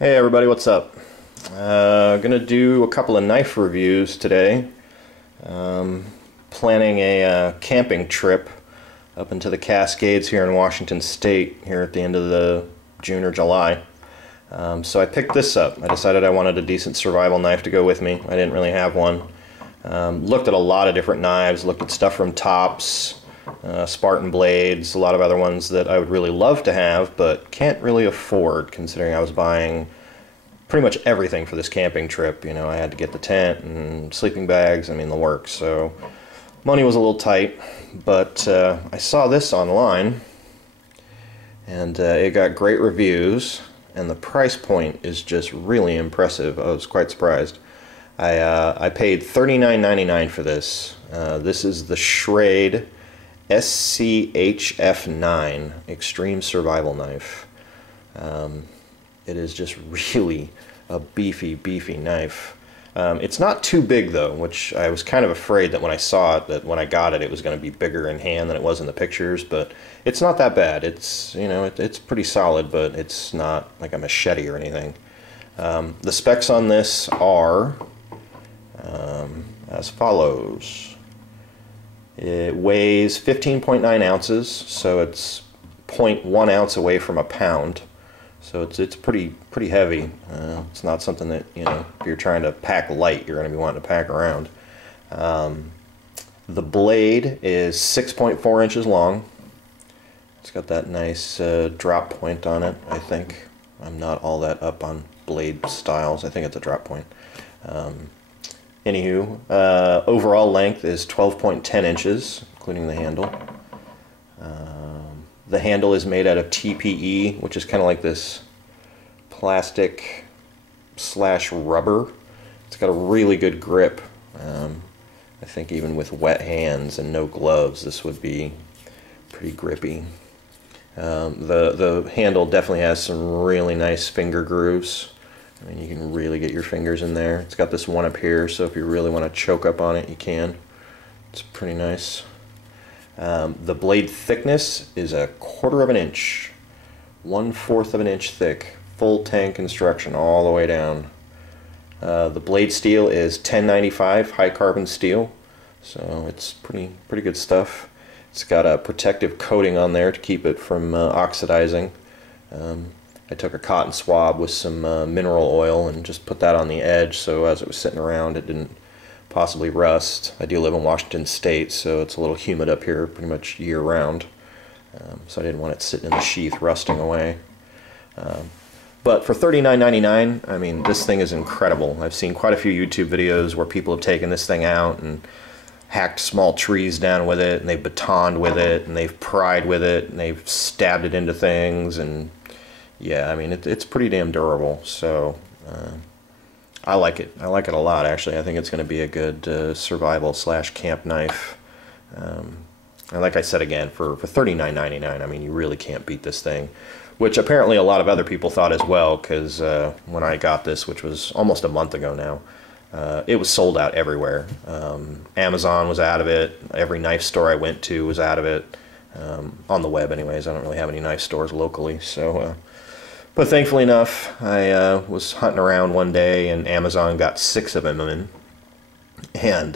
Hey everybody, what's up? Gonna do a couple of knife reviews today. Planning a camping trip up into the Cascades here in Washington State here at the end of the June or July. So I picked this up. I decided I wanted a decent survival knife to go with me. I didn't really have one. Looked at a lot of different knives, looked at stuff from Tops, Spartan blades, a lot of other ones that I would really love to have but can't really afford, considering I was buying pretty much everything for this camping trip. You know, I had to get the tent and sleeping bags, I mean the works, so money was a little tight. But I saw this online and it got great reviews and the price point is just really impressive. I was quite surprised. I paid $39.99 for this. This is the Schrade SCHF9 Extreme Survival Knife. It is just really a beefy knife. It's not too big though, which I was kind of afraid that when I saw it, that when I got it, it was going to be bigger in hand than it was in the pictures, but it's not that bad. It's, you know, it's pretty solid, but it's not like a machete or anything. The specs on this are as follows. It weighs 15.9 ounces, so it's 0.1 ounce away from a pound. So it's pretty heavy. It's not something that, you know, if you're trying to pack light, you're going to be wanting to pack around. The blade is 6.4 inches long. It's got that nice drop point on it, I think. I'm not all that up on blade styles. I think it's a drop point. Anywho, overall length is 12.10 inches, including the handle. The handle is made out of TPE, which is kind of like this plastic / rubber. It's got a really good grip. I think even with wet hands and no gloves, this would be pretty grippy. The handle definitely has some really nice finger grooves. I mean, you can really get your fingers in there. It's got this one up here, so if you really want to choke up on it, you can. It's pretty nice. The blade thickness is 1/4 of an inch, 1/4 of an inch thick, Full-tang construction all the way down. The blade steel is 1095 high carbon steel, so it's pretty good stuff. It's got a protective coating on there to keep it from oxidizing. I took a cotton swab with some mineral oil and just put that on the edge, so as it was sitting around it didn't possibly rust. I do live in Washington State, so it's a little humid up here pretty much year round, so I didn't want it sitting in the sheath rusting away. But for $39.99, I mean, this thing is incredible. I've seen quite a few YouTube videos where people have taken this thing out and hacked small trees down with it, and they've batoned with it, and they've pried with it, and they've stabbed it into things, and yeah, I mean, it's pretty damn durable. So I like it. I like it a lot, actually. I think it's going to be a good survival / camp knife. And like I said again, for $39.99, I mean, you really can't beat this thing, which apparently a lot of other people thought as well, because when I got this, which was almost a month ago now, it was sold out everywhere. Amazon was out of it. Every knife store I went to was out of it. On the web anyways. I don't really have any knife stores locally, so but thankfully enough, I was hunting around one day and Amazon got 6 of them in. And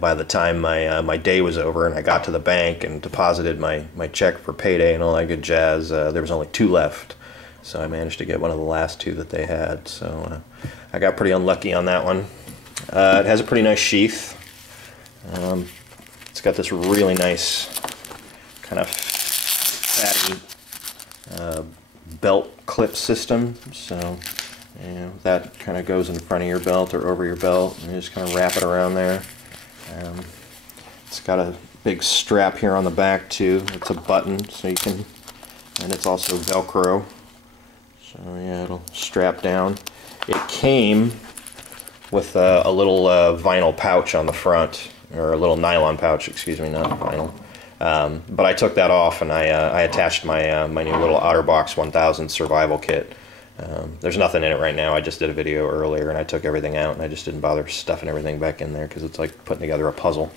by the time my day was over and I got to the bank and deposited my check for payday and all that good jazz, there was only 2 left. So I managed to get one of the last 2 that they had. So I got pretty unlucky on that one. It has a pretty nice sheath. It's got this really nice kind of fatty belt clip system, so you know, that kind of goes in front of your belt or over your belt, and you just kind of wrap it around there. It's got a big strap here on the back too. It's a button, so you can, and it's also Velcro, so yeah, it'll strap down. It came with a little vinyl pouch on the front, or a little nylon pouch, excuse me, not vinyl. But I took that off and I attached my my new little OtterBox 1000 survival kit. There's nothing in it right now. I just did a video earlier and I took everything out and I just didn't bother stuffing everything back in there because it's like putting together a puzzle.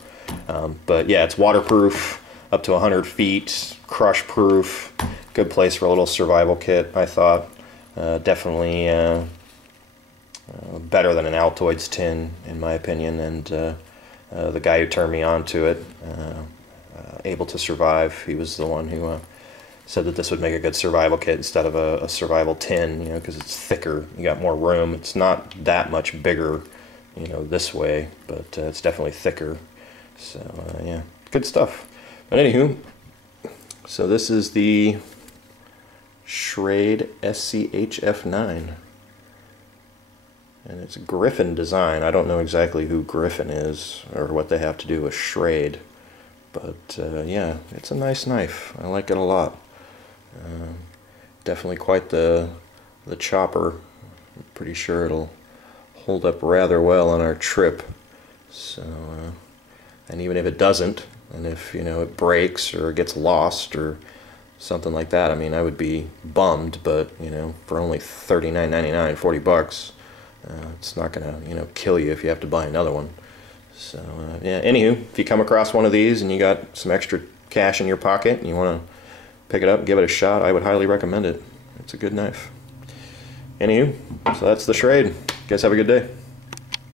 But yeah, it's waterproof up to 100 feet, crush proof, good place for a little survival kit, I thought. Definitely better than an Altoids tin, in my opinion, and the guy who turned me on to it, Able to Survive, he was the one who said that this would make a good survival kit instead of a survival tin, you know, because it's thicker, you got more room. It's not that much bigger, you know, this way, but it's definitely thicker. So yeah, good stuff. But anywho, so this is the Schrade SCHF9. And it's Griffin design. I don't know exactly who Griffin is or what they have to do with Schrade, but yeah, it's a nice knife. I like it a lot. Definitely quite the chopper. I'm pretty sure it'll hold up rather well on our trip. So, and even if it doesn't, and if, you know, it breaks or gets lost or something like that, I mean, I would be bummed, but, you know, for only $39.99, 40 bucks, it's not gonna, you know, kill you if you have to buy another one. So yeah, anywho, if you come across one of these and you got some extra cash in your pocket and you want to pick it up, give it a shot, I would highly recommend it. It's a good knife. Anywho, so that's the Schrade. You guys have a good day.